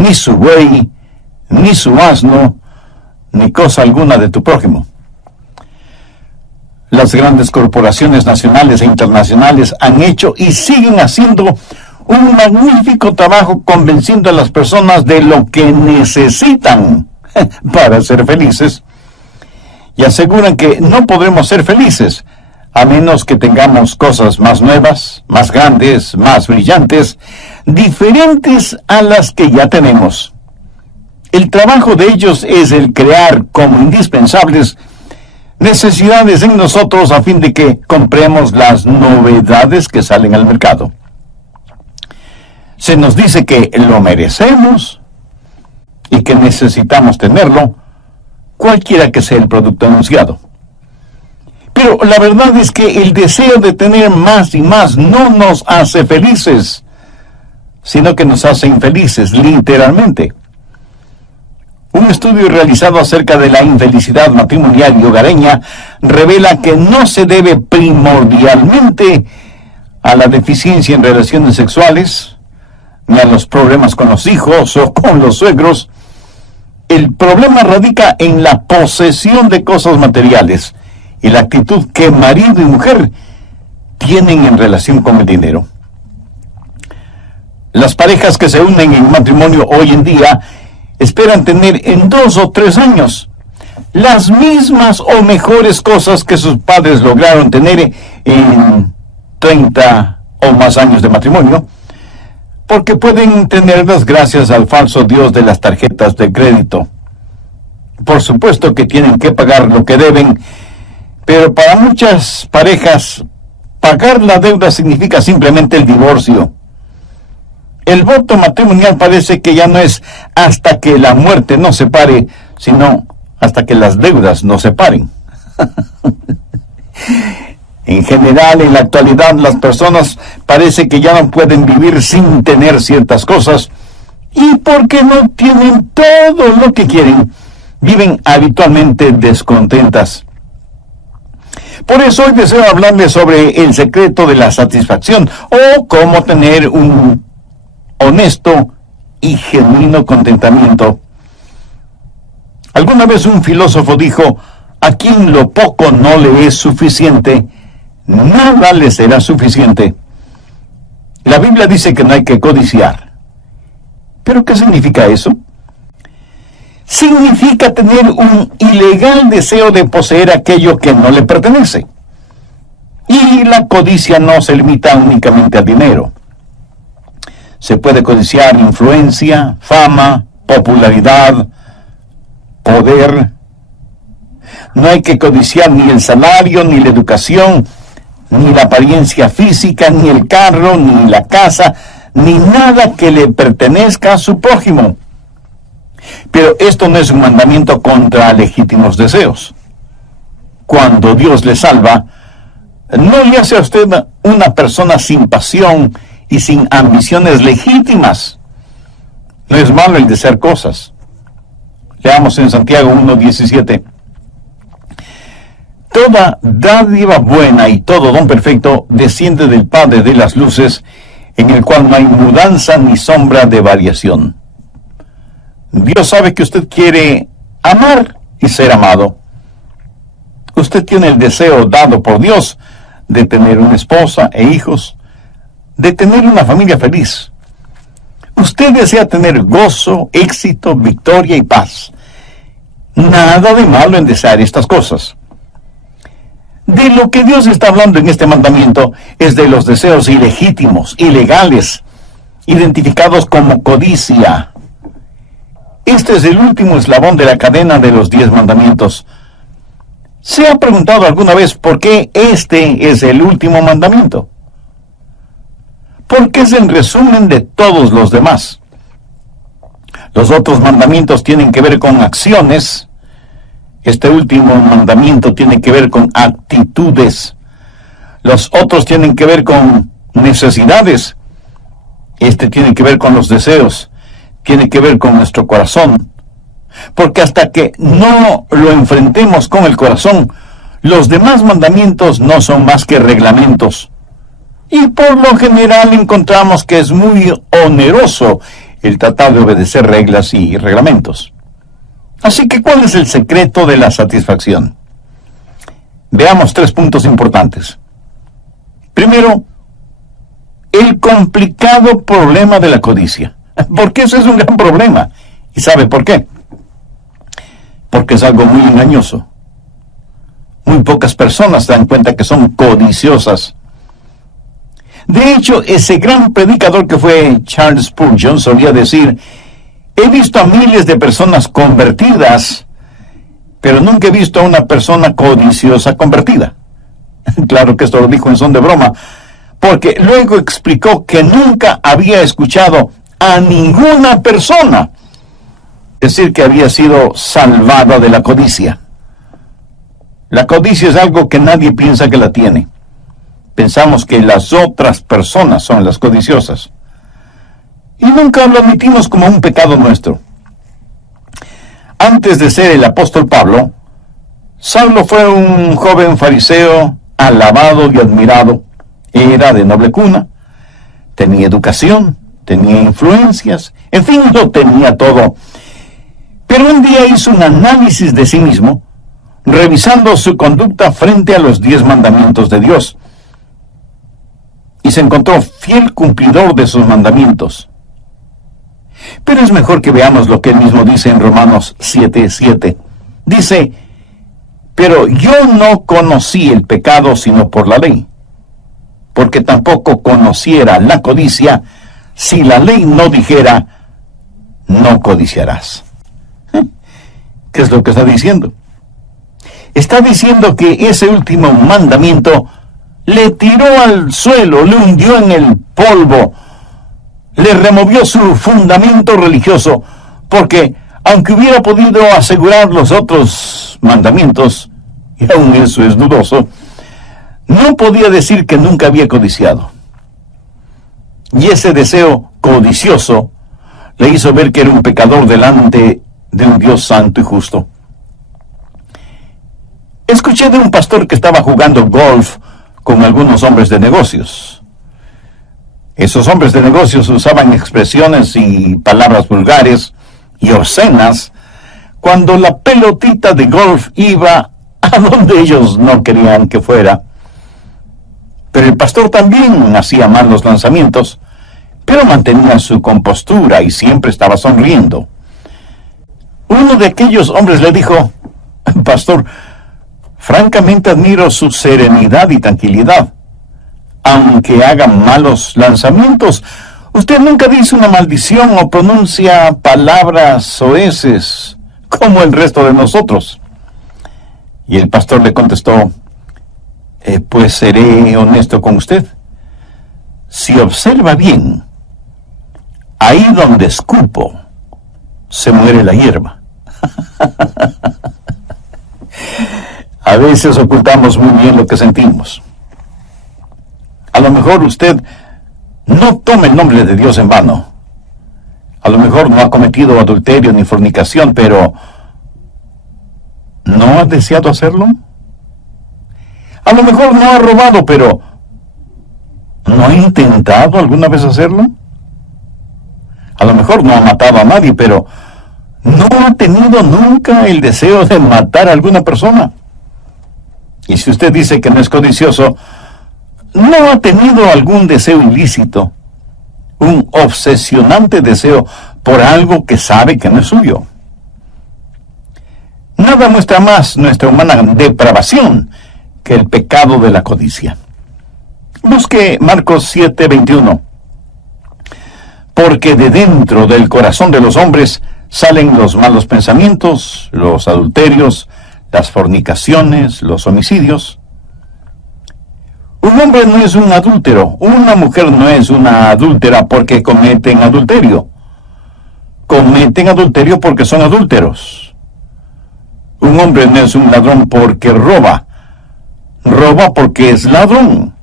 ni su buey, ni su asno, ni cosa alguna de tu prójimo. Las grandes corporaciones nacionales e internacionales han hecho y siguen haciendo un magnífico trabajo convenciendo a las personas de lo que necesitan para ser felices, y aseguran que no podremos ser felices a menos que tengamos cosas más nuevas, más grandes, más brillantes, diferentes a las que ya tenemos. El trabajo de ellos es el crear como indispensables necesidades en nosotros a fin de que compremos las novedades que salen al mercado. Se nos dice que lo merecemos y que necesitamos tenerlo, cualquiera que sea el producto anunciado. Pero la verdad es que el deseo de tener más y más no nos hace felices, sino que nos hace infelices, literalmente. Un estudio realizado acerca de la infelicidad matrimonial y hogareña revela que no se debe primordialmente a la deficiencia en relaciones sexuales, ni a los problemas con los hijos o con los suegros. El problema radica en la posesión de cosas materiales y la actitud que marido y mujer tienen en relación con el dinero. Las parejas que se unen en matrimonio hoy en día esperan tener en 2 o 3 años las mismas o mejores cosas que sus padres lograron tener en 30 o más años de matrimonio, porque pueden tenerlas gracias al falso dios de las tarjetas de crédito. Por supuesto que tienen que pagar lo que deben, pero para muchas parejas, pagar la deuda significa simplemente el divorcio. El voto matrimonial parece que ya no es hasta que la muerte nos separe, sino hasta que las deudas nos separen. En general, en la actualidad, las personas parece que ya no pueden vivir sin tener ciertas cosas, y porque no tienen todo lo que quieren, viven habitualmente descontentas. Por eso hoy deseo hablarles sobre el secreto de la satisfacción, o cómo tener un honesto y genuino contentamiento. Alguna vez un filósofo dijo: a quien lo poco no le es suficiente, nada le será suficiente. La Biblia dice que no hay que codiciar. ¿Pero qué significa eso? Significa tener un ilegal deseo de poseer aquello que no le pertenece. Y la codicia no se limita únicamente al dinero. Se puede codiciar influencia, fama, popularidad, poder. No hay que codiciar ni el salario, ni la educación, ni la apariencia física, ni el carro, ni la casa, ni nada que le pertenezca a su prójimo. Pero esto no es un mandamiento contra legítimos deseos. Cuando Dios le salva, no le hace a usted una persona sin pasión y sin ambiciones legítimas. No es malo el desear cosas. Leamos en Santiago 1:17. Toda dádiva buena y todo don perfecto desciende del Padre de las luces, en el cual no hay mudanza ni sombra de variación. Dios sabe que usted quiere amar y ser amado. Usted tiene el deseo dado por Dios de tener una esposa e hijos, de tener una familia feliz. Usted desea tener gozo, éxito, victoria y paz. Nada de malo en desear estas cosas. De lo que Dios está hablando en este mandamiento es de los deseos ilegítimos, ilegales, identificados como codicia. Este es el último eslabón de la cadena de los 10 mandamientos. ¿Se ha preguntado alguna vez por qué este es el último mandamiento? Porque es el resumen de todos los demás. Los otros mandamientos tienen que ver con acciones. Este último mandamiento tiene que ver con actitudes. Los otros tienen que ver con necesidades. Este tiene que ver con los deseos. Tiene que ver con nuestro corazón. Porque hasta que no lo enfrentemos con el corazón, los demás mandamientos no son más que reglamentos. Y por lo general encontramos que es muy oneroso el tratar de obedecer reglas y reglamentos. Así que, ¿cuál es el secreto de la satisfacción? Veamos 3 puntos importantes. Primero, el complicado problema de la codicia. Porque ese es un gran problema. ¿Y sabe por qué? Porque es algo muy engañoso. Muy pocas personas se dan cuenta que son codiciosas. De hecho, ese gran predicador que fue Charles Spurgeon solía decir: he visto a miles de personas convertidas, pero nunca he visto a una persona codiciosa convertida. Claro que esto lo dijo en son de broma, porque luego explicó que nunca había escuchado a ninguna persona decir que había sido salvada de la codicia. La codicia es algo que nadie piensa que la tiene. Pensamos que las otras personas son las codiciosas. Y nunca lo admitimos como un pecado nuestro. Antes de ser el apóstol Pablo, Saulo fue un joven fariseo alabado y admirado. Era de noble cuna, tenía educación, tenía influencias, en fin, lo tenía todo. Pero un día hizo un análisis de sí mismo, revisando su conducta frente a los 10 mandamientos de Dios. Y se encontró fiel cumplidor de sus mandamientos. Pero es mejor que veamos lo que él mismo dice en Romanos 7:7. Dice: pero yo no conocí el pecado sino por la ley, porque tampoco conociera la codicia si la ley no dijera: no codiciarás. ¿Qué es lo que está diciendo? Está diciendo que ese último mandamiento le tiró al suelo, le hundió en el polvo, le removió su fundamento religioso, porque aunque hubiera podido asegurar los otros mandamientos, y aún eso es dudoso, no podía decir que nunca había codiciado. Y ese deseo codicioso le hizo ver que era un pecador delante de un Dios santo y justo. Escuché de un pastor que estaba jugando golf con algunos hombres de negocios. Esos hombres de negocios usaban expresiones y palabras vulgares y obscenas cuando la pelotita de golf iba a donde ellos no querían que fuera. Pero el pastor también hacía malos lanzamientos, pero mantenía su compostura y siempre estaba sonriendo. Uno de aquellos hombres le dijo: pastor, francamente admiro su serenidad y tranquilidad. Aunque haga malos lanzamientos, usted nunca dice una maldición o pronuncia palabras soeces como el resto de nosotros. Y el pastor le contestó: pues seré honesto con usted. Si observa bien, ahí donde escupo, se muere la hierba. A veces ocultamos muy bien lo que sentimos. A lo mejor usted no tome el nombre de Dios en vano. A lo mejor no ha cometido adulterio ni fornicación, pero ¿no ha deseado hacerlo? A lo mejor no ha robado, pero ¿no ha intentado alguna vez hacerlo? A lo mejor no ha matado a nadie, pero ¿no ha tenido nunca el deseo de matar a alguna persona? Y si usted dice que no es codicioso, ¿no ha tenido algún deseo ilícito? Un obsesionante deseo por algo que sabe que no es suyo. Nada muestra más nuestra humana depravación que el pecado de la codicia. Busque Marcos 7:21. Porque de dentro del corazón de los hombres salen los malos pensamientos, los adulterios, las fornicaciones, los homicidios. Un hombre no es un adúltero, una mujer no es una adúltera porque cometen adulterio. Cometen adulterio porque son adúlteros. Un hombre no es un ladrón porque roba. Roba porque es ladrón.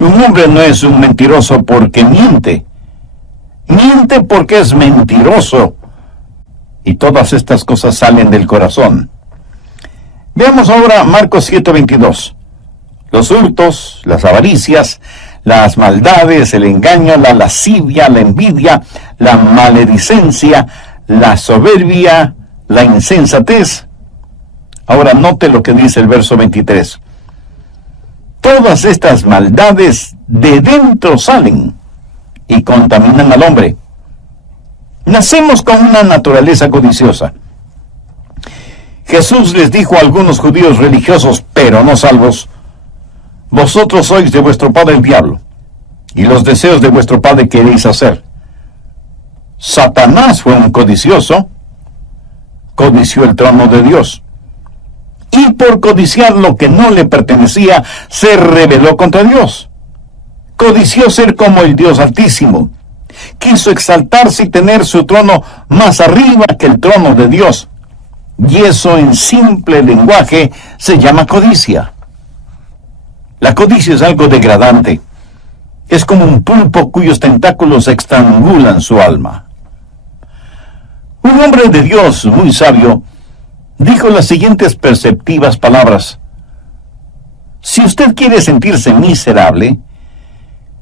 Un hombre no es un mentiroso porque miente. Miente porque es mentiroso. Y todas estas cosas salen del corazón. Veamos ahora Marcos 7:22. Los hurtos, las avaricias, las maldades, el engaño, la lascivia, la envidia, la maledicencia, la soberbia, la insensatez. Ahora note lo que dice el verso 23. Todas estas maldades de dentro salen y contaminan al hombre. Nacemos con una naturaleza codiciosa. Jesús les dijo a algunos judíos religiosos, pero no salvos: vosotros sois de vuestro padre el diablo, y los deseos de vuestro padre queréis hacer. Satanás fue un codicioso, codició el trono de Dios, y por codiciar lo que no le pertenecía, se rebeló contra Dios. Codició ser como el Dios Altísimo. Quiso exaltarse y tener su trono más arriba que el trono de Dios. Y eso, en simple lenguaje, se llama codicia. La codicia es algo degradante. Es como un pulpo cuyos tentáculos estrangulan su alma. Un hombre de Dios muy sabio dijo las siguientes perceptivas palabras: si usted quiere sentirse miserable,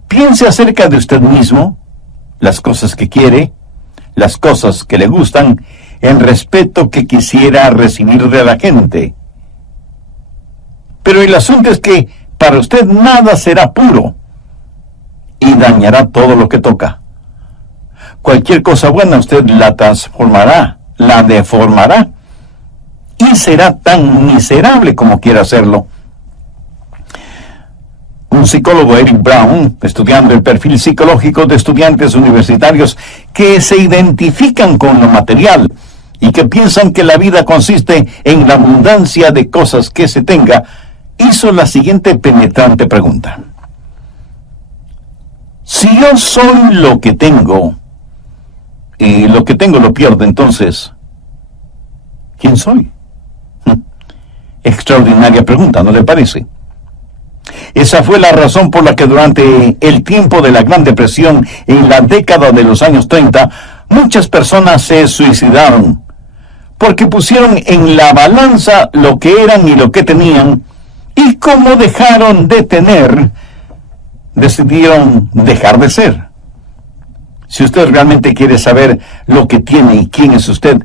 piense acerca de usted mismo, las cosas que quiere, las cosas que le gustan, el respeto que quisiera recibir de la gente. Pero el asunto es que para usted nada será puro y dañará todo lo que toca. Cualquier cosa buena usted la transformará, la deformará, y será tan miserable como quiera hacerlo. Un psicólogo, Eric Brown, estudiando el perfil psicológico de estudiantes universitarios que se identifican con lo material y que piensan que la vida consiste en la abundancia de cosas que se tenga, hizo la siguiente penetrante pregunta: si yo soy lo que tengo, y lo que tengo lo pierdo, entonces, ¿quién soy? Extraordinaria pregunta, ¿no le parece? Esa fue la razón por la que durante el tiempo de la Gran Depresión, en la década de los años 30, muchas personas se suicidaron, porque pusieron en la balanza lo que eran y lo que tenían, y como dejaron de tener, decidieron dejar de ser. Si usted realmente quiere saber lo que tiene y quién es usted,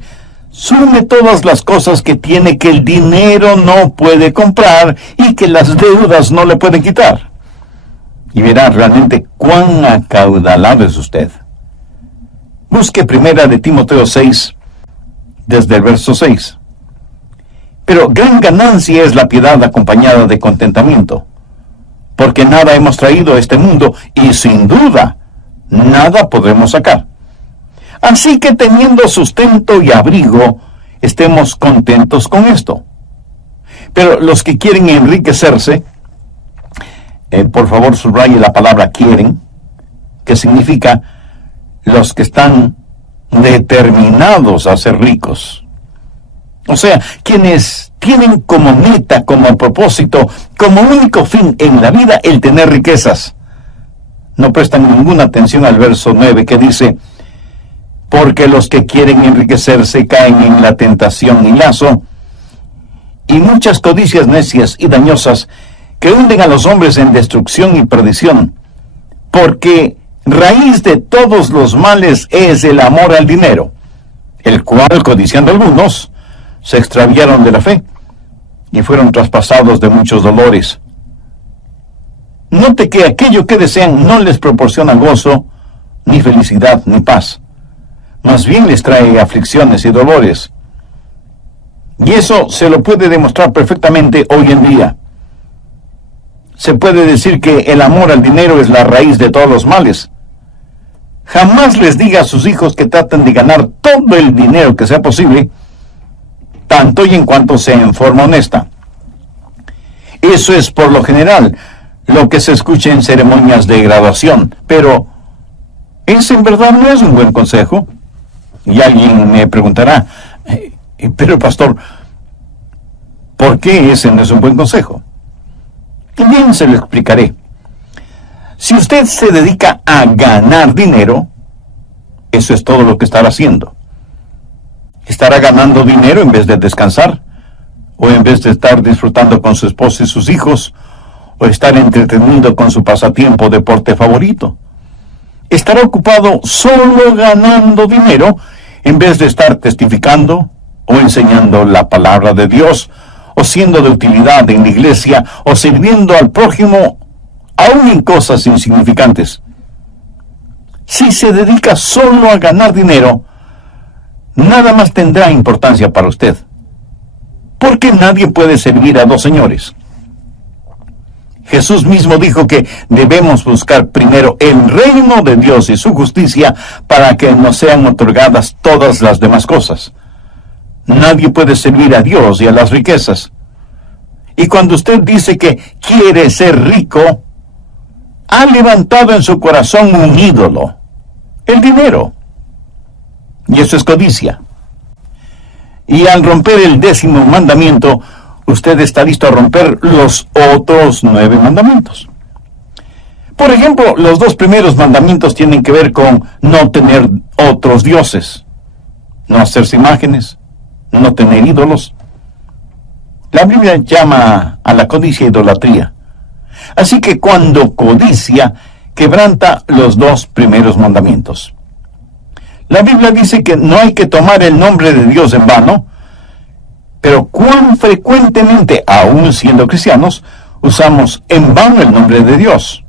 sume todas las cosas que tiene que el dinero no puede comprar y que las deudas no le pueden quitar, y verá realmente cuán acaudalado es usted. Busque primera de Timoteo 6, desde el verso 6. Pero gran ganancia es la piedad acompañada de contentamiento, porque nada hemos traído a este mundo y sin duda nada podremos sacar. Así que teniendo sustento y abrigo, estemos contentos con esto. Pero los que quieren enriquecerse, por favor subraye la palabra quieren, que significa los que están determinados a ser ricos. O sea, quienes tienen como meta, como propósito, como único fin en la vida el tener riquezas. No prestan ninguna atención al verso 9 que dice: porque los que quieren enriquecerse caen en la tentación y lazo, y muchas codicias necias y dañosas que hunden a los hombres en destrucción y perdición, porque raíz de todos los males es el amor al dinero, el cual, codiciando algunos, se extraviaron de la fe y fueron traspasados de muchos dolores. Note que aquello que desean no les proporciona gozo, ni felicidad, ni paz. Más bien les trae aflicciones y dolores. Y eso se lo puede demostrar perfectamente hoy en día. Se puede decir que el amor al dinero es la raíz de todos los males. Jamás les diga a sus hijos que traten de ganar todo el dinero que sea posible, tanto y en cuanto sea en forma honesta. Eso es por lo general lo que se escucha en ceremonias de graduación, pero ese en verdad no es un buen consejo. Y alguien me preguntará: pero pastor, ¿por qué ese no es un buen consejo? Y bien, se lo explicaré. Si usted se dedica a ganar dinero, eso es todo lo que estará haciendo. Estará ganando dinero en vez de descansar, o en vez de estar disfrutando con su esposa y sus hijos, o estar entretenido con su pasatiempo o deporte favorito. Estará ocupado solo ganando dinero en vez de estar testificando o enseñando la palabra de Dios, o siendo de utilidad en la iglesia, o sirviendo al prójimo, aún en cosas insignificantes. Si se dedica solo a ganar dinero, nada más tendrá importancia para usted, porque nadie puede servir a dos señores. Jesús mismo dijo que debemos buscar primero el reino de Dios y su justicia para que nos sean otorgadas todas las demás cosas. Nadie puede servir a Dios y a las riquezas. Y cuando usted dice que quiere ser rico, ha levantado en su corazón un ídolo, el dinero. Y eso es codicia. Y al romper el 10º mandamiento, usted está listo a romper los otros 9 mandamientos. Por ejemplo, los 2 primeros mandamientos tienen que ver con no tener otros dioses, no hacerse imágenes, no tener ídolos. La Biblia llama a la codicia idolatría. Así que cuando codicia, quebranta los 2 primeros mandamientos. La Biblia dice que no hay que tomar el nombre de Dios en vano, pero cuán frecuentemente, aún siendo cristianos, usamos en vano el nombre de Dios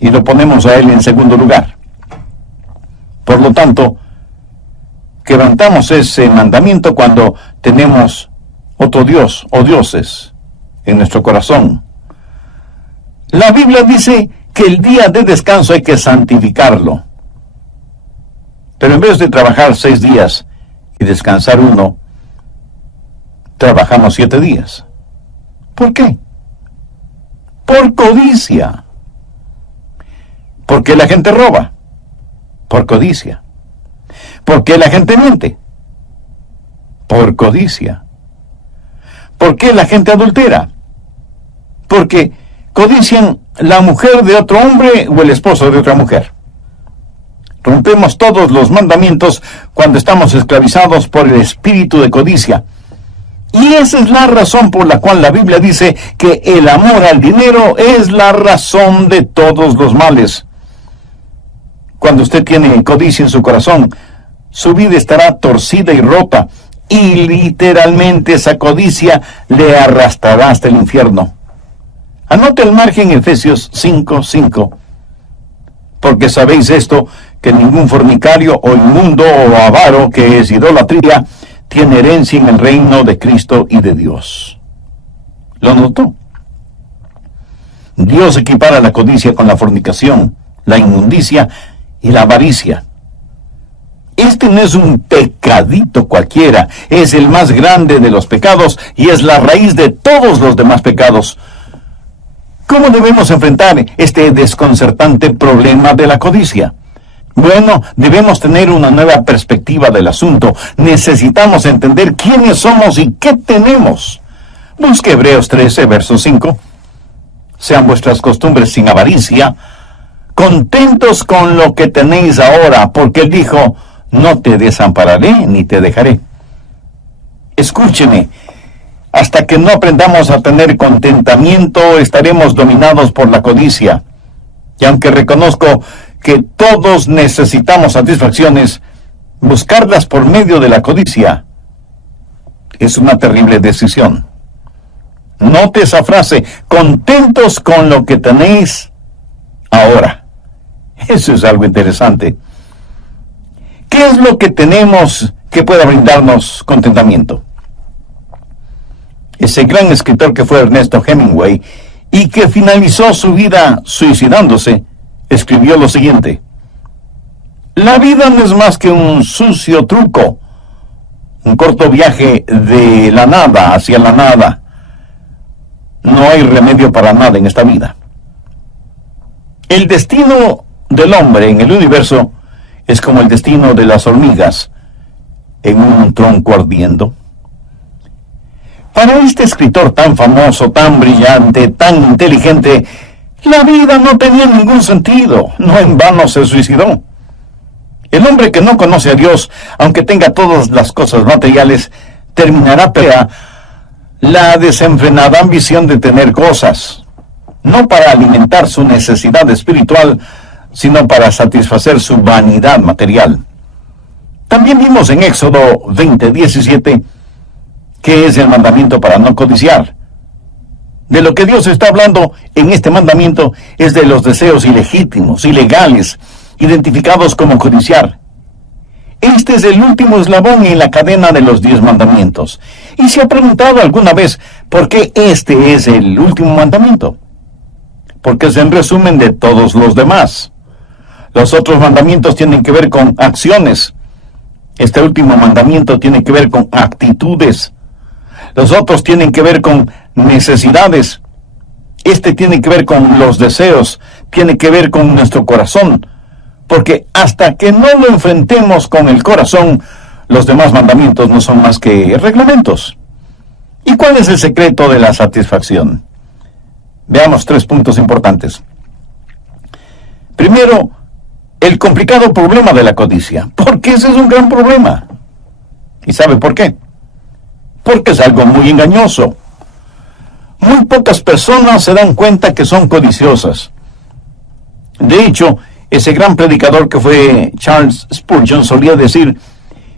y lo ponemos a Él en segundo lugar. Por lo tanto, quebrantamos ese mandamiento cuando tenemos otro Dios o dioses en nuestro corazón. La Biblia dice que el día de descanso hay que santificarlo. Pero en vez de trabajar 6 días y descansar 1, trabajamos 7 días. ¿Por qué? Por codicia. ¿Por qué la gente roba? Por codicia. ¿Por qué la gente miente? Por codicia. ¿Por qué la gente adultera? Porque codician la mujer de otro hombre o el esposo de otra mujer. Rompemos todos los mandamientos cuando estamos esclavizados por el espíritu de codicia. Y esa es la razón por la cual la Biblia dice que el amor al dinero es la razón de todos los males. Cuando usted tiene codicia en su corazón, su vida estará torcida y rota, y literalmente esa codicia le arrastrará hasta el infierno. Anote el margen Efesios 5:5. Porque sabéis esto, que ningún fornicario o inmundo o avaro, que es idolatría, tiene herencia en el reino de Cristo y de Dios. ¿Lo notó? Dios equipara la codicia con la fornicación, la inmundicia y la avaricia. Este no es un pecadito cualquiera, es el más grande de los pecados y es la raíz de todos los demás pecados. ¿Cómo debemos enfrentar este desconcertante problema de la codicia? Bueno, debemos tener una nueva perspectiva del asunto. Necesitamos entender quiénes somos y qué tenemos. Busque Hebreos 13, verso 5. Sean vuestras costumbres sin avaricia, contentos con lo que tenéis ahora, porque Él dijo, no te desampararé ni te dejaré. Escúcheme, hasta que no aprendamos a tener contentamiento, estaremos dominados por la codicia. Y aunque reconozco que todos necesitamos satisfacciones, buscarlas por medio de la codicia es una terrible decisión. Note esa frase, contentos con lo que tenéis ahora. Eso es algo interesante. ¿Qué es lo que tenemos que pueda brindarnos contentamiento? Ese gran escritor que fue Ernesto Hemingway y que finalizó su vida suicidándose, escribió lo siguiente: la vida no es más que un sucio truco, un corto viaje de la nada hacia la nada. No hay remedio para nada en esta vida. El destino del hombre en el universo es como el destino de las hormigas en un tronco ardiendo. Para este escritor tan famoso, tan brillante, tan inteligente, la vida no tenía ningún sentido. No en vano se suicidó. El hombre que no conoce a Dios, aunque tenga todas las cosas materiales, terminará por la desenfrenada ambición de tener cosas. no para alimentar su necesidad espiritual, sino para satisfacer su vanidad material. También vimos en Éxodo 20:17 que es el mandamiento para no codiciar. De lo que Dios está hablando en este mandamiento es de los deseos ilegítimos, ilegales, identificados como codiciar. Este es el último eslabón en la cadena de los 10 mandamientos. ¿Y se ha preguntado alguna vez por qué este es el último mandamiento? Porque es en resumen de todos los demás. Los otros mandamientos tienen que ver con acciones. Este último mandamiento tiene que ver con actitudes. Los otros tienen que ver con necesidades. Este tiene que ver con los deseos, tiene que ver con nuestro corazón. Porque hasta que no lo enfrentemos con el corazón, los demás mandamientos no son más que reglamentos. ¿Y cuál es el secreto de la satisfacción? Veamos 3 puntos importantes. Primero, el complicado problema de la codicia. Porque ese es un gran problema. ¿Y sabe por qué? Porque es algo muy engañoso. Muy pocas personas se dan cuenta que son codiciosas. De hecho, ese gran predicador que fue Charles Spurgeon solía decir: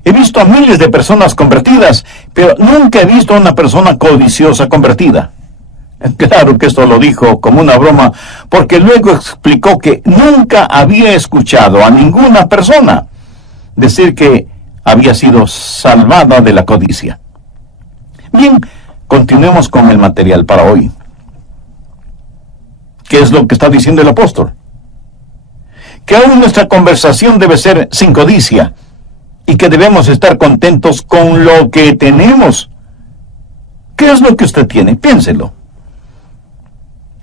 he visto a miles de personas convertidas, pero nunca he visto a una persona codiciosa convertida. Claro que esto lo dijo como una broma, porque luego explicó que nunca había escuchado a ninguna persona decir que había sido salvada de la codicia. Bien, continuemos con el material para hoy. ¿Qué es lo que está diciendo el apóstol? Que aún nuestra conversación debe ser sin codicia y que debemos estar contentos con lo que tenemos. ¿Qué es lo que usted tiene? Piénselo.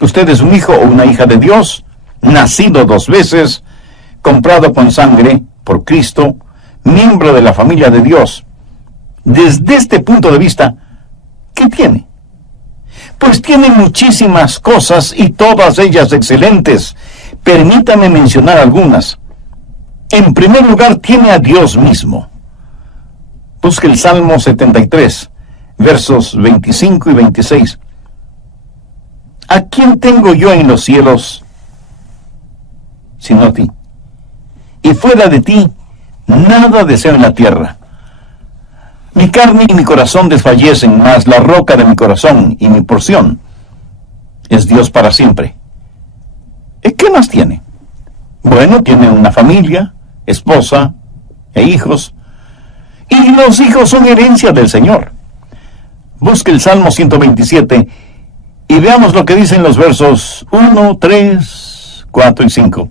Usted es un hijo o una hija de Dios, nacido 2 veces, comprado con sangre por Cristo, miembro de la familia de Dios. Desde este punto de vista, ¿qué tiene? Pues tiene muchísimas cosas y todas ellas excelentes. Permítame mencionar algunas. En primer lugar, tiene a Dios mismo. Busque el Salmo 73, versos 25 y 26. ¿A quién tengo yo en los cielos sino a ti? Y fuera de ti, nada deseo en la tierra. Mi carne y mi corazón desfallecen, mas la roca de mi corazón y mi porción es Dios para siempre. ¿Y qué más tiene? Bueno, tiene una familia, esposa e hijos. Y los hijos son herencia del Señor. Busque el Salmo 127 y veamos lo que dicen los versos 1, 3, 4 y 5.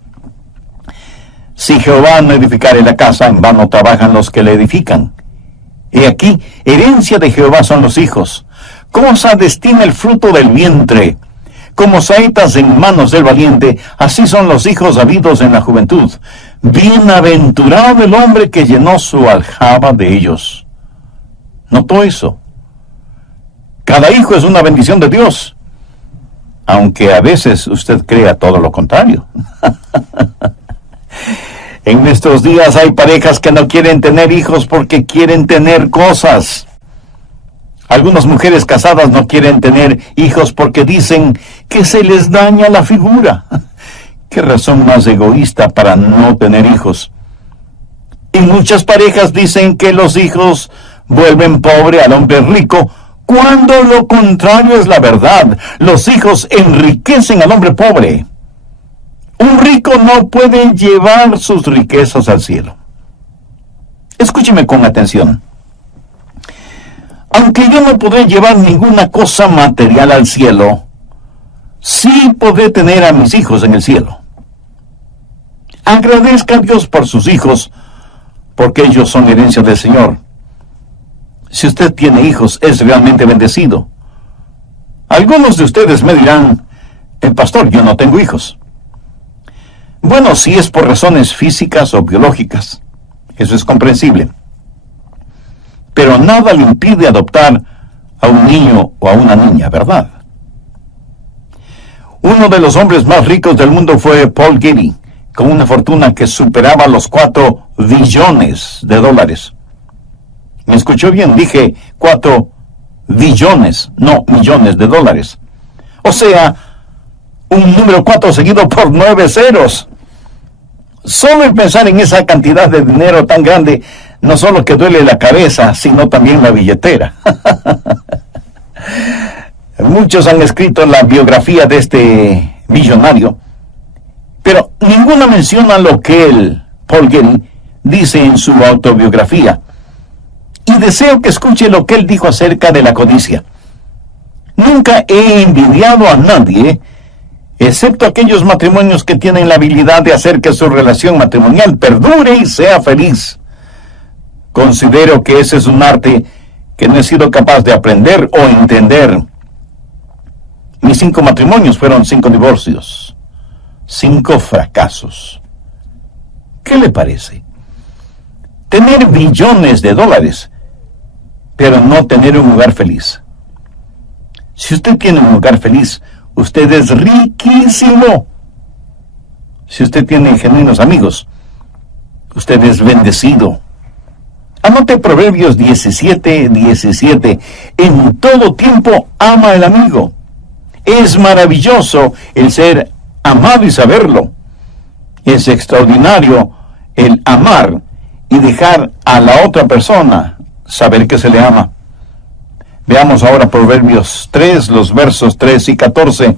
Si Jehová no edificare la casa, en vano trabajan los que la edifican. He aquí, herencia de Jehová son los hijos. Cosa destina el fruto del vientre. Como saetas en manos del valiente, así son los hijos habidos en la juventud. Bienaventurado el hombre que llenó su aljaba de ellos. ¿Notó eso? Cada hijo es una bendición de Dios, aunque a veces usted crea todo lo contrario. En nuestros días hay parejas que no quieren tener hijos porque quieren tener cosas. Algunas mujeres casadas no quieren tener hijos porque dicen que se les daña la figura. ¿Qué razón más egoísta para no tener hijos? Y muchas parejas dicen que los hijos vuelven pobre al hombre rico, cuando lo contrario es la verdad. Los hijos enriquecen al hombre pobre. Un rico no puede llevar sus riquezas al cielo. Escúcheme con atención. Aunque yo no podré llevar ninguna cosa material al cielo, sí podré tener a mis hijos en el cielo. Agradezca a Dios por sus hijos, porque ellos son herencia del Señor. Si usted tiene hijos, es realmente bendecido. Algunos de ustedes me dirán: pastor, yo no tengo hijos. Bueno, si es por razones físicas o biológicas, eso es comprensible. Pero nada le impide adoptar a un niño o a una niña, ¿verdad? Uno de los hombres más ricos del mundo fue Paul Getty, con una fortuna que superaba los 4 billones de dólares. ¿Me escuchó bien? Dije 4 billones, no millones de dólares. O sea, un número 4 seguido por 9 ceros. Solo el pensar en esa cantidad de dinero tan grande, no solo que duele la cabeza, sino también la billetera. Muchos han escrito la biografía de este millonario, pero ninguna menciona lo que él, Paul Getty, dice en su autobiografía. Y deseo que escuche lo que él dijo acerca de la codicia. Nunca he envidiado a nadie, excepto aquellos matrimonios que tienen la habilidad de hacer que su relación matrimonial perdure y sea feliz. Considero que ese es un arte que no he sido capaz de aprender o entender. Mis 5 matrimonios fueron 5 divorcios, 5 fracasos. ¿Qué le parece? Tener billones de dólares, pero no tener un hogar feliz. Si usted tiene un hogar feliz, usted es riquísimo. Si usted tiene genuinos amigos, usted es bendecido. Anote Proverbios 17:17. En todo tiempo ama al amigo. Es maravilloso el ser amado y saberlo. Es extraordinario el amar y dejar a la otra persona saber que se le ama. Veamos ahora Proverbios 3, los versos 3 y 14.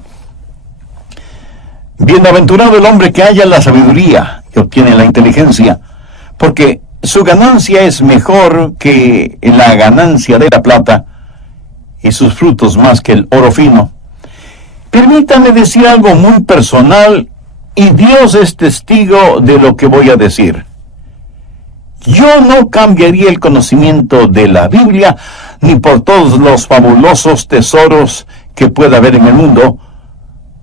Bienaventurado el hombre que halla la sabiduría y obtiene la inteligencia, porque su ganancia es mejor que la ganancia de la plata, y sus frutos más que el oro fino. Permítame decir algo muy personal, y Dios es testigo de lo que voy a decir. Yo no cambiaría el conocimiento de la Biblia ni por todos los fabulosos tesoros que pueda haber en el mundo,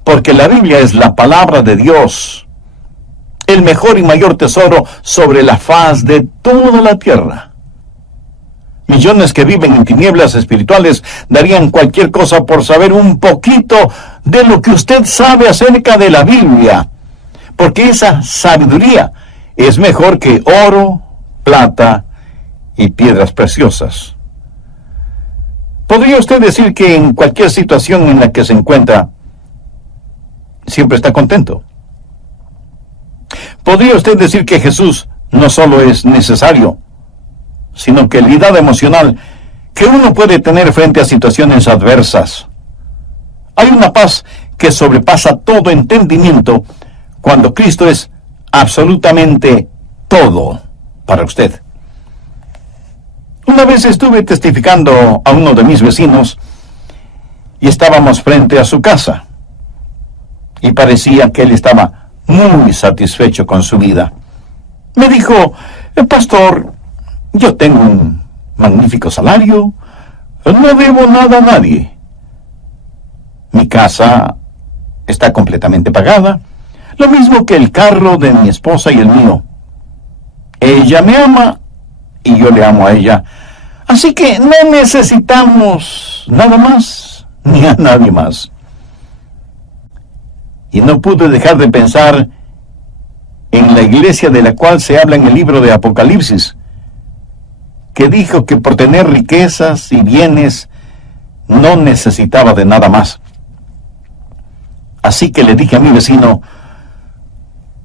porque la Biblia es la palabra de Dios, el mejor y mayor tesoro sobre la faz de toda la tierra. Millones que viven en tinieblas espirituales darían cualquier cosa por saber un poquito de lo que usted sabe acerca de la Biblia, porque esa sabiduría es mejor que oro, plata y piedras preciosas. ¿Podría usted decir que en cualquier situación en la que se encuentra, siempre está contento? ¿Podría usted decir que Jesús no solo es necesario, sino que el cuidado emocional que uno puede tener frente a situaciones adversas? Hay una paz que sobrepasa todo entendimiento cuando Cristo es absolutamente todo para usted. Una vez estuve testificando a uno de mis vecinos y estábamos frente a su casa y parecía que él estaba muy satisfecho con su vida. Me dijo: pastor, yo tengo un magnífico salario, no debo nada a nadie. Mi casa está completamente pagada, lo mismo que el carro de mi esposa y el mío. Ella me ama y yo le amo a ella, así que no necesitamos nada más ni a nadie más. Y no pude dejar de pensar en la iglesia de la cual se habla en el libro de Apocalipsis, que dijo que por tener riquezas y bienes no necesitaba de nada más. Así que le dije a mi vecino: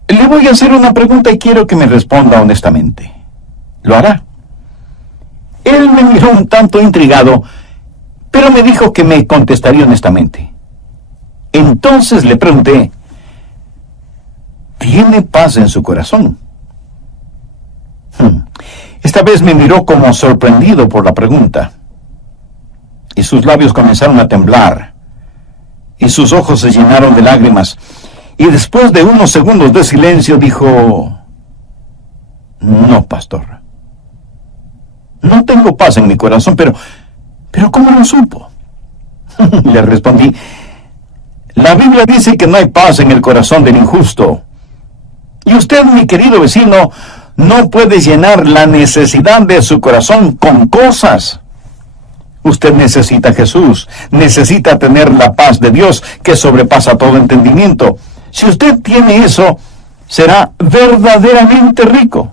le voy a hacer una pregunta y quiero que me responda honestamente. ¿Lo hará? Él me miró un tanto intrigado, pero me dijo que me contestaría honestamente. Entonces le pregunté: ¿tiene paz en su corazón? Esta vez me miró como sorprendido por la pregunta, y sus labios comenzaron a temblar, y sus ojos se llenaron de lágrimas, y después de unos segundos de silencio dijo: no, pastor, no tengo paz en mi corazón, pero ¿cómo lo supo? Le respondí: la Biblia dice que no hay paz en el corazón del injusto. Y usted, mi querido vecino, no puede llenar la necesidad de su corazón con cosas. Usted necesita a Jesús, necesita tener la paz de Dios que sobrepasa todo entendimiento. Si usted tiene eso, será verdaderamente rico.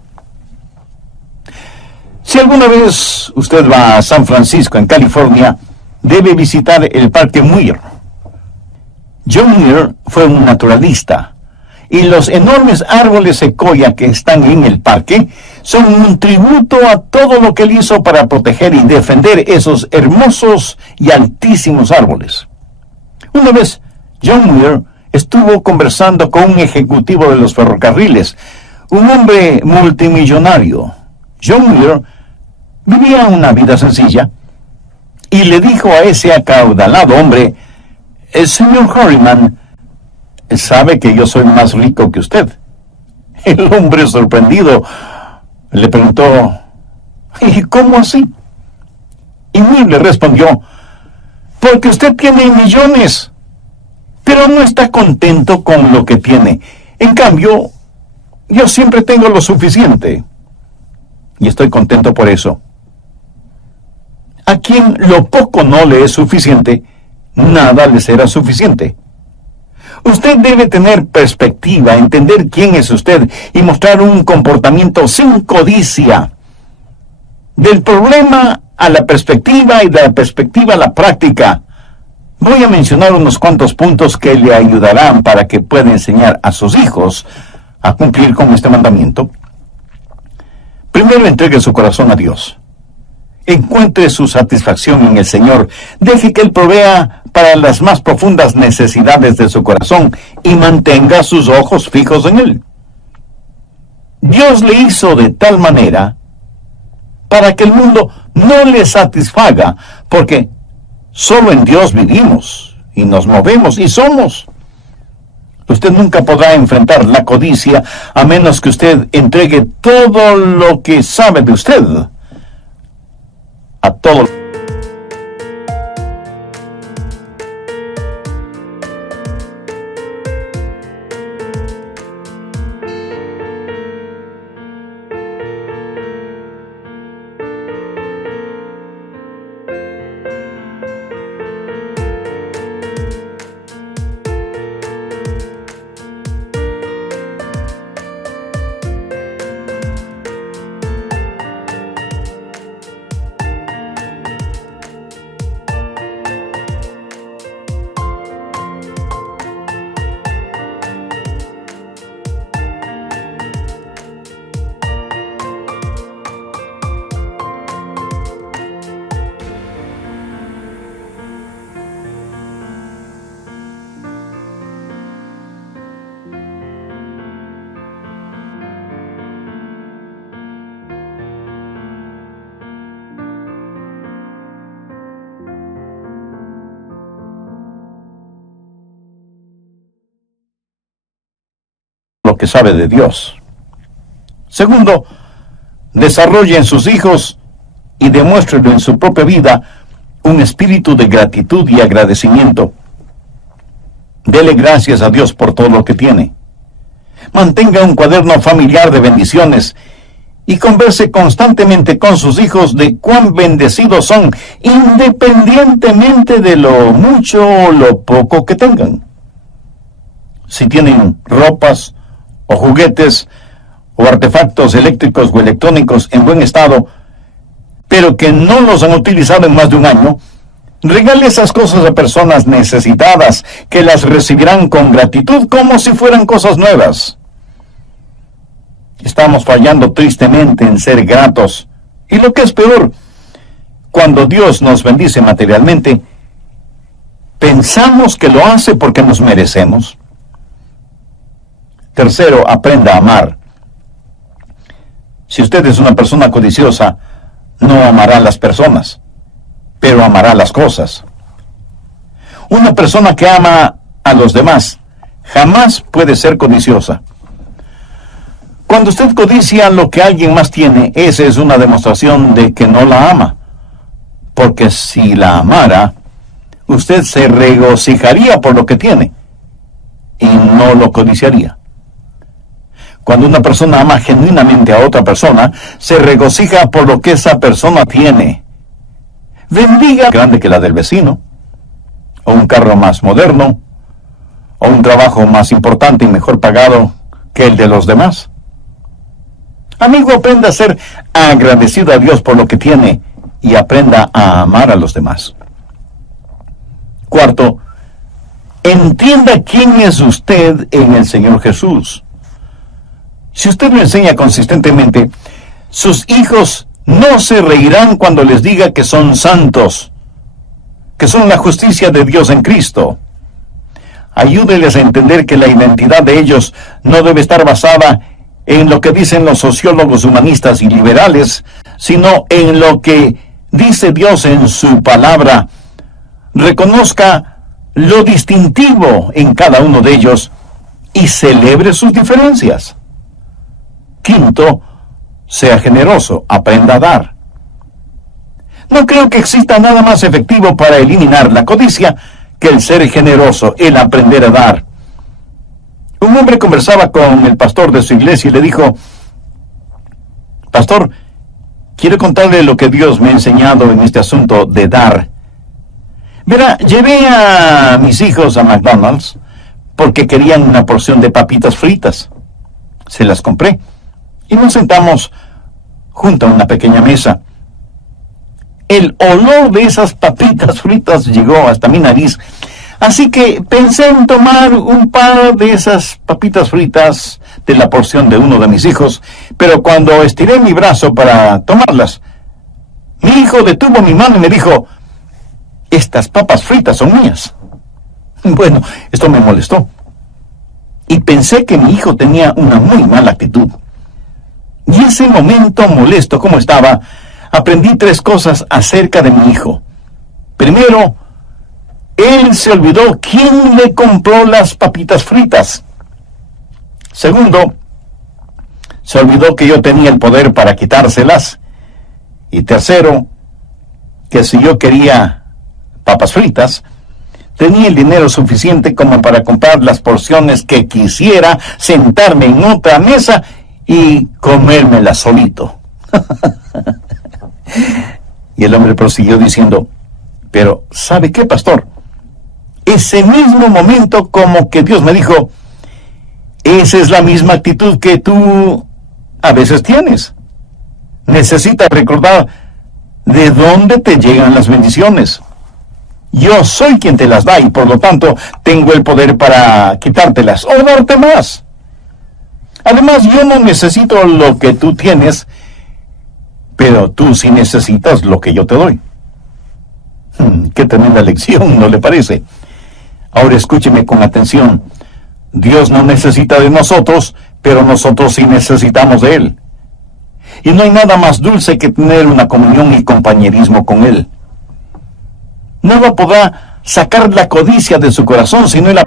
Si alguna vez usted va a San Francisco, en California, debe visitar el Parque Muir. John Muir fue un naturalista, y los enormes árboles secoya que están en el parque son un tributo a todo lo que él hizo para proteger y defender esos hermosos y altísimos árboles. Una vez, John Muir estuvo conversando con un ejecutivo de los ferrocarriles, un hombre multimillonario. John Muir vivía una vida sencilla y le dijo a ese acaudalado hombre: señor Harriman, ¿sabe que yo soy más rico que usted? El hombre, sorprendido, le preguntó: ¿y cómo así? Y Muir le respondió: porque usted tiene millones, pero no está contento con lo que tiene. En cambio, yo siempre tengo lo suficiente, y estoy contento por eso. A quien lo poco no le es suficiente, nada le será suficiente. Usted debe tener perspectiva, entender quién es usted y mostrar un comportamiento sin codicia. Del problema a la perspectiva y de la perspectiva a la práctica. Voy a mencionar unos cuantos puntos que le ayudarán para que pueda enseñar a sus hijos a cumplir con este mandamiento. Primero, entregue su corazón a Dios. Encuentre su satisfacción en el Señor. Deje que Él provea para las más profundas necesidades de su corazón y mantenga sus ojos fijos en Él. Dios le hizo de tal manera para que el mundo no le satisfaga, porque solo en Dios vivimos y nos movemos y somos. Usted nunca podrá enfrentar la codicia a menos que usted entregue todo lo que sabe de usted a todo. Lo que sabe de Dios. Segundo, desarrolle en sus hijos y demuéstrelo en su propia vida un espíritu de gratitud y agradecimiento. Dele gracias a Dios por todo lo que tiene. Mantenga un cuaderno familiar de bendiciones y converse constantemente con sus hijos de cuán bendecidos son, independientemente de lo mucho o lo poco que tengan. Si tienen ropas o juguetes o artefactos eléctricos o electrónicos en buen estado, pero que no los han utilizado en más de un año, regale esas cosas a personas necesitadas que las recibirán con gratitud como si fueran cosas nuevas. Estamos fallando tristemente en ser gratos, y lo que es peor, cuando Dios nos bendice materialmente, pensamos que lo hace porque nos merecemos. Tercero, aprenda a amar. Si usted es una persona codiciosa, no amará a las personas, pero amará las cosas. Una persona que ama a los demás jamás puede ser codiciosa. Cuando usted codicia lo que alguien más tiene, esa es una demostración de que no la ama. Porque si la amara, usted se regocijaría por lo que tiene y no lo codiciaría. Cuando una persona ama genuinamente a otra persona, se regocija por lo que esa persona tiene. Bendiga grande que la del vecino, o un carro más moderno, o un trabajo más importante y mejor pagado que el de los demás. Amigo, aprenda a ser agradecido a Dios por lo que tiene y aprenda a amar a los demás. Cuarto, entienda quién es usted en el Señor Jesús. Si usted lo enseña consistentemente, sus hijos no se reirán cuando les diga que son santos, que son la justicia de Dios en Cristo. Ayúdeles a entender que la identidad de ellos no debe estar basada en lo que dicen los sociólogos humanistas y liberales, sino en lo que dice Dios en su palabra. Reconozca lo distintivo en cada uno de ellos y celebre sus diferencias. Quinto, sea generoso, aprenda a dar. No creo que exista nada más efectivo para eliminar la codicia que el ser generoso, el aprender a dar. Un hombre conversaba con el pastor de su iglesia y le dijo: Pastor, quiero contarle lo que Dios me ha enseñado en este asunto de dar. Verá, llevé a mis hijos a McDonald's porque querían una porción de papitas fritas. Se las compré y nos sentamos junto a una pequeña mesa. El olor de esas papitas fritas llegó hasta mi nariz, así que pensé en tomar un par de esas papitas fritas de la porción de uno de mis hijos, pero cuando estiré mi brazo para tomarlas, mi hijo detuvo mi mano y me dijo: estas papas fritas son mías. Bueno, esto me molestó, y pensé que mi hijo tenía una muy mala actitud. Y ese momento, molesto como estaba, aprendí 3 cosas acerca de mi hijo. Primero, él se olvidó quién le compró las papitas fritas. Segundo, se olvidó que yo tenía el poder para quitárselas. Y tercero, que si yo quería papas fritas, tenía el dinero suficiente como para comprar las porciones que quisiera, sentarme en otra mesa y comérmelas solito. Y el hombre prosiguió diciendo: pero ¿sabe qué, pastor? Ese mismo momento como que Dios me dijo: esa es la misma actitud que tú a veces tienes. Necesitas recordar de dónde te llegan las bendiciones. Yo soy quien te las da y por lo tanto tengo el poder para quitártelas o darte más. Además, yo no necesito lo que tú tienes, pero tú sí necesitas lo que yo te doy. Qué tremenda lección, ¿no le parece? Ahora escúcheme con atención. Dios no necesita de nosotros, pero nosotros sí necesitamos de Él. Y no hay nada más dulce que tener una comunión y compañerismo con Él. Nada podrá sacar la codicia de su corazón sino el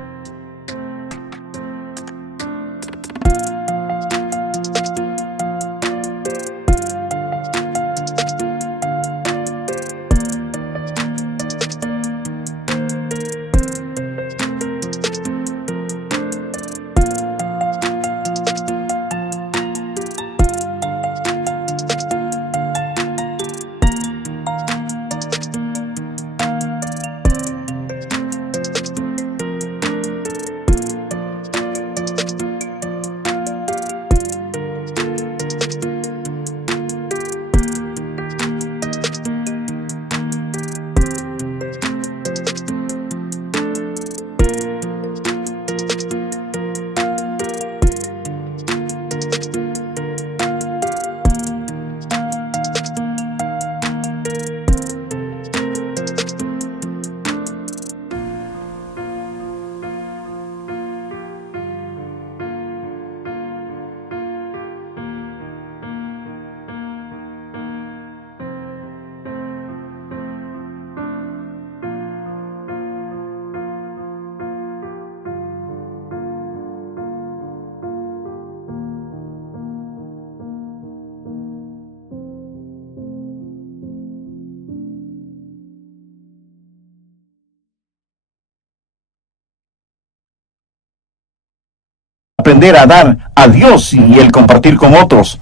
aprender a dar a Dios y el compartir con otros.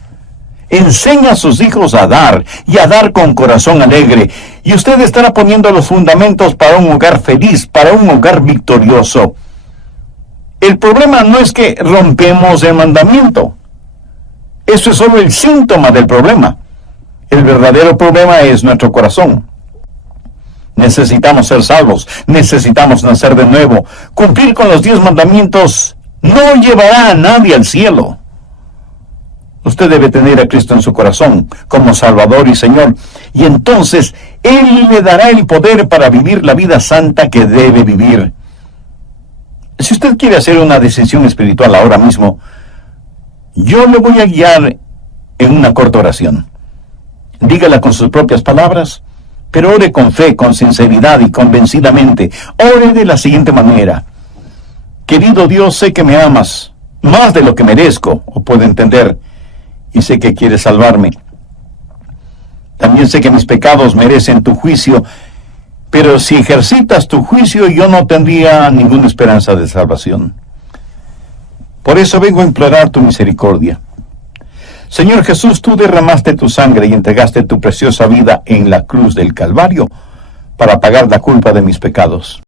Enseña a sus hijos a dar y a dar con corazón alegre, y usted estará poniendo los fundamentos para un hogar feliz, para un hogar victorioso. El problema no es que rompemos el mandamiento. Eso es solo el síntoma del problema. El verdadero problema es nuestro corazón. Necesitamos ser salvos, necesitamos nacer de nuevo. Cumplir con los 10 mandamientos no llevará a nadie al cielo. Usted debe tener a Cristo en su corazón como Salvador y Señor, y entonces Él le dará el poder para vivir la vida santa que debe vivir. Si usted quiere hacer una decisión espiritual ahora mismo, yo le voy a guiar en una corta oración. Dígala con sus propias palabras, pero ore con fe, con sinceridad y convencidamente. Ore de la siguiente manera: querido Dios, sé que me amas más de lo que merezco o puedo entender, y sé que quieres salvarme. También sé que mis pecados merecen tu juicio, pero si ejercitas tu juicio yo no tendría ninguna esperanza de salvación. Por eso vengo a implorar tu misericordia. Señor Jesús, tú derramaste tu sangre y entregaste tu preciosa vida en la cruz del Calvario para pagar la culpa de mis pecados.